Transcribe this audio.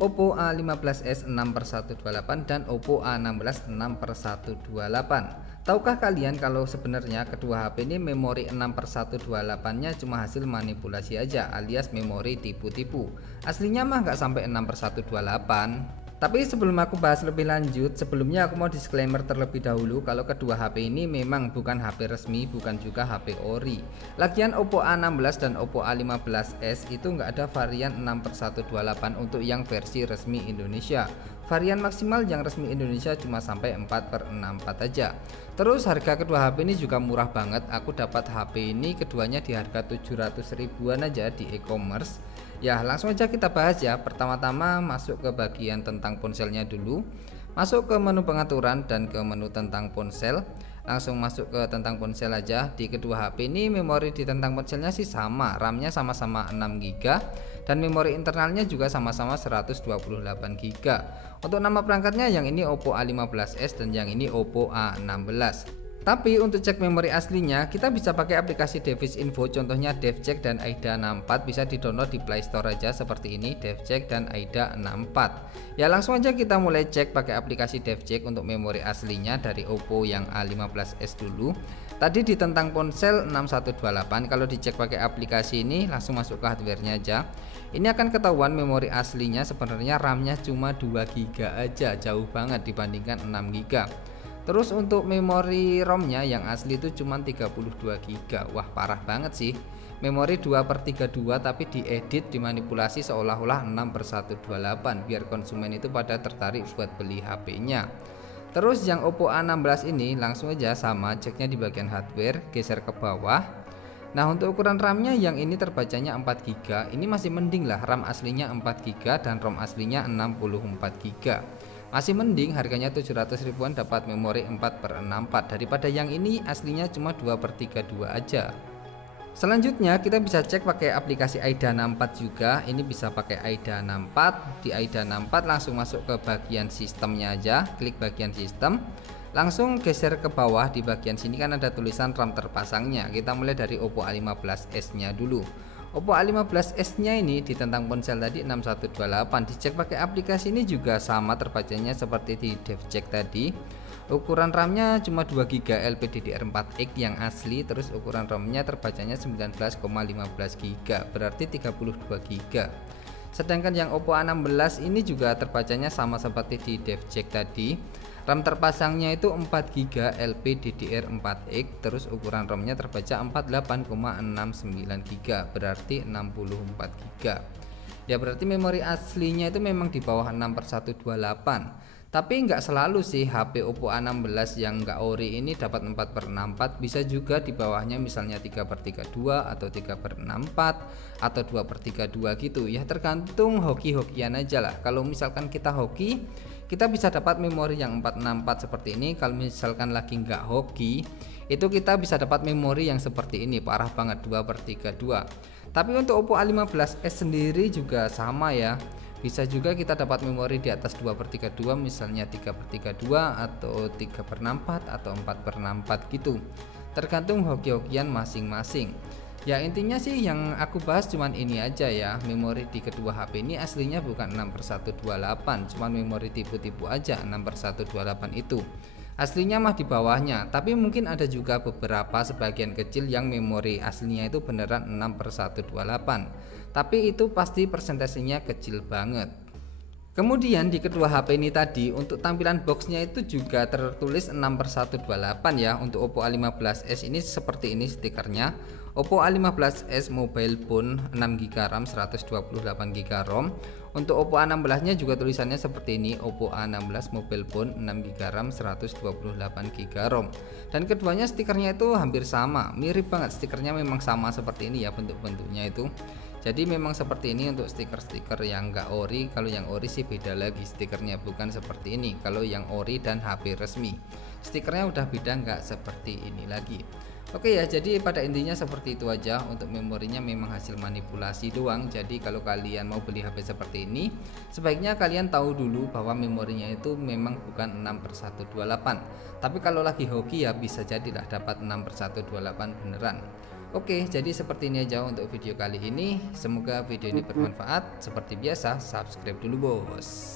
Oppo A15s 6/128 dan Oppo A16 6/128. Tahukah kalian kalau sebenarnya kedua HP ini memori 6/128 nya cuma hasil manipulasi aja, alias memori tipu-tipu. Aslinya mah nggak sampai 6/128. Tapi sebelum aku bahas lebih lanjut, sebelumnya aku mau disclaimer terlebih dahulu kalau kedua HP ini memang bukan HP resmi, bukan juga HP ori. Lagian Oppo A16 dan Oppo A15s itu nggak ada varian 6/128 untuk yang versi resmi Indonesia. Varian maksimal yang resmi Indonesia cuma sampai 4/64 aja. Terus harga kedua HP ini juga murah banget. Aku dapat HP ini keduanya di harga 700 ribuan aja di e-commerce. Ya langsung aja kita bahas ya. Pertama-tama masuk ke bagian tentang ponselnya dulu. Masuk ke menu pengaturan dan ke menu tentang ponsel. Langsung masuk ke tentang ponsel aja. Di kedua HP ini memori di tentang ponselnya sih sama, RAM-nya sama-sama 6GB dan memori internalnya juga sama-sama 128GB. Untuk nama perangkatnya yang ini Oppo A15s dan yang ini Oppo A16. Tapi untuk cek memori aslinya kita bisa pakai aplikasi Device Info, contohnya DevCheck dan AIDA64, bisa di-download di Play Store aja seperti ini, DevCheck dan AIDA64. Ya langsung aja kita mulai cek pakai aplikasi DevCheck untuk memori aslinya dari Oppo yang A15s dulu. Tadi di tentang ponsel 6128, kalau dicek pakai aplikasi ini langsung masuk ke hardware-nya aja. Ini akan ketahuan memori aslinya sebenarnya RAM-nya cuma 2GB aja, jauh banget dibandingkan 6GB. Terus untuk memori ROM-nya yang asli itu cuma 32GB. Wah parah banget sih. Memori 2/32 tapi diedit, dimanipulasi seolah-olah 6/128 biar konsumen itu pada tertarik buat beli HP-nya. Terus yang Oppo A16 ini langsung aja sama, ceknya di bagian hardware, geser ke bawah. Nah untuk ukuran RAM-nya yang ini terbacanya 4GB. Ini masih mending lah, RAM aslinya 4GB dan ROM aslinya 64GB. Masih mending, harganya 700 ribuan dapat memori 4/64 daripada yang ini aslinya cuma 2/32 aja. Selanjutnya kita bisa cek pakai aplikasi AIDA64 juga. Ini bisa pakai AIDA64. Di AIDA64 langsung masuk ke bagian sistemnya aja, klik bagian sistem. Langsung geser ke bawah, di bagian sini kan ada tulisan RAM terpasangnya. Kita mulai dari Oppo A15s nya dulu. Oppo A15s nya ini di tentang ponsel tadi 6128, dicek pakai aplikasi ini juga sama terbacanya seperti di DevCheck tadi. Ukuran RAM-nya cuma 2GB LPDDR4X yang asli, terus ukuran ROM-nya terbacanya 19,15GB, berarti 32GB. Sedangkan yang Oppo A16 ini juga terbacanya sama seperti di DevCheck tadi. RAM terpasangnya itu 4GB LPDDR4X, terus ukuran ROM-nya terbaca 48,69GB, berarti 64GB. Ya berarti memori aslinya itu memang di bawah 6/128. Tapi nggak selalu sih HP Oppo A16 yang nggak ori ini dapat 4/64, bisa juga di bawahnya misalnya 3/32 atau 3/64 atau 2/32 gitu ya, tergantung hoki-hokian aja lah. Kalau misalkan kita hoki, kita bisa dapat memori yang 4/64 seperti ini. Kalau misalkan lagi nggak hoki, itu kita bisa dapat memori yang seperti ini, parah banget 2/32. Tapi untuk Oppo A15s sendiri juga sama ya, bisa juga kita dapat memori di atas 2/32, misalnya 3/32 atau 3/64 atau 4/64 gitu, tergantung hoki-hokian masing-masing. Ya intinya sih yang aku bahas cuman ini aja ya, memori di kedua HP ini aslinya bukan 6/128, cuman memori tipu-tipu aja 6/128 itu. Aslinya mah di bawahnya, tapi mungkin ada juga beberapa sebagian kecil yang memori aslinya itu beneran 6/128. Tapi itu pasti persentasenya kecil banget. Kemudian di kedua HP ini tadi untuk tampilan boxnya itu juga tertulis 6/128 ya. Untuk Oppo A15s ini seperti ini stikernya. Oppo A15s Mobile Phone 6GB RAM 128GB ROM. Untuk Oppo A16 nya juga tulisannya seperti ini, Oppo A16 Mobile Phone 6GB RAM 128GB ROM. Dan keduanya stikernya itu hampir sama, mirip banget, stikernya memang sama seperti ini ya bentuk-bentuknya itu. Jadi memang seperti ini untuk stiker-stiker yang enggak ori. Kalau yang ori sih beda lagi stikernya, bukan seperti ini. Kalau yang ori dan HP resmi, stikernya udah beda, enggak seperti ini lagi. Oke ya, jadi pada intinya seperti itu aja. Untuk memorinya memang hasil manipulasi doang. Jadi kalau kalian mau beli HP seperti ini, sebaiknya kalian tahu dulu bahwa memorinya itu memang bukan 6/128. Tapi kalau lagi hoki ya bisa jadilah dapat 6/128 beneran. Oke, jadi seperti ini aja untuk video kali ini. Semoga video ini bermanfaat. Seperti biasa, subscribe dulu bos.